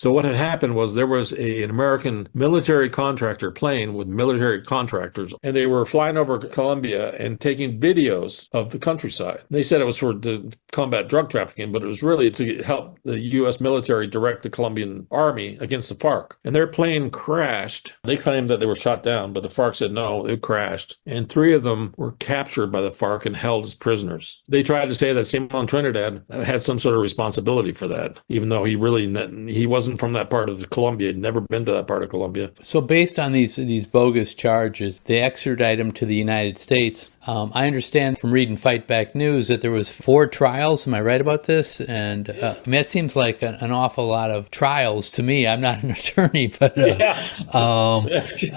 So what had happened was there was an American military contractor plane with military contractors, and they were flying over Colombia and taking videos of the countryside. They said it was to combat drug trafficking, but it was really to help the U.S. military direct the Colombian army against the FARC. And their plane crashed. They claimed that they were shot down, but the FARC said no, it crashed. And 3 of them were captured by the FARC and held as prisoners. They tried to say that Simón Trinidad had some sort of responsibility for that, even though he wasn't from that part of Colombia. He'd never been to that part of Colombia. So based on these bogus charges, they extradite him to the United States. I understand from reading FightBack News that there was 4 trials. Am I right about this? And I mean, that seems like an awful lot of trials to me. I'm not an attorney, but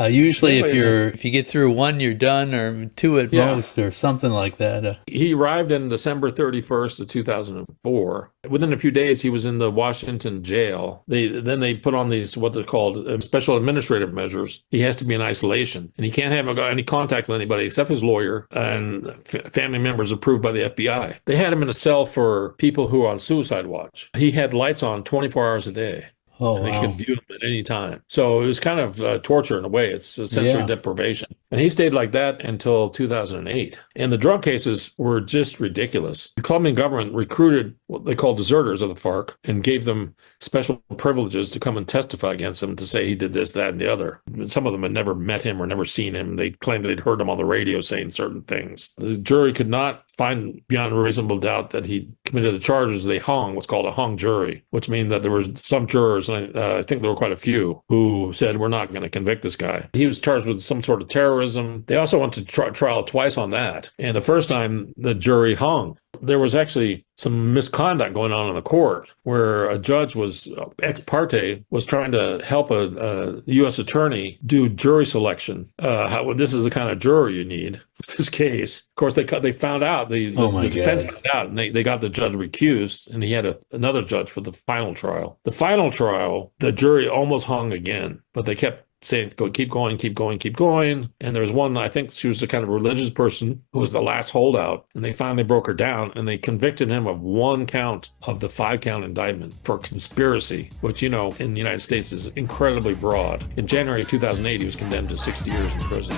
usually if you get through 1, you're done, or 2 at most, or something like that. He arrived in December 31st of 2004. Within a few days, he was in the Washington jail. Then they put on these, what they're called, special administrative measures. He has to be in isolation, and he can't have any contact with anybody except his lawyer and family members approved by the FBI. They had him in a cell for people who are on suicide watch. He had lights on 24 hours a day. Oh, and they wow. could view him at any time. So it was kind of torture in a way. It's essentially deprivation. And he stayed like that until 2008. And the drug cases were just ridiculous. The Colombian government recruited what they call deserters of the FARC and gave them special privileges to come and testify against him, to say he did this, that, and the other. Some of them had never met him or never seen him. They claimed they'd heard him on the radio saying certain things. The jury could not find beyond a reasonable doubt that he committed the charges. They hung what's called a hung jury, which means that there were some jurors, and I think there were quite a few, who said, we're not going to convict this guy. He was charged with some sort of terrorism. They also went to trial twice on that. And the first time the jury hung, there was actually some misconduct going on in the court, where a judge was ex parte was trying to help a U.S. attorney do jury selection. This is the kind of juror you need for this case. Of course, they found out, the defense found out, and they got the judge recused, and he had another judge for the final trial. The final trial, the jury almost hung again, but they kept saying, keep going. And there was one, I think she was a kind of religious person who was the last holdout, and they finally broke her down, and they convicted him of 1 count of the 5-count indictment for conspiracy, which, in the United States is incredibly broad. In January of 2008, he was condemned to 60 years in prison.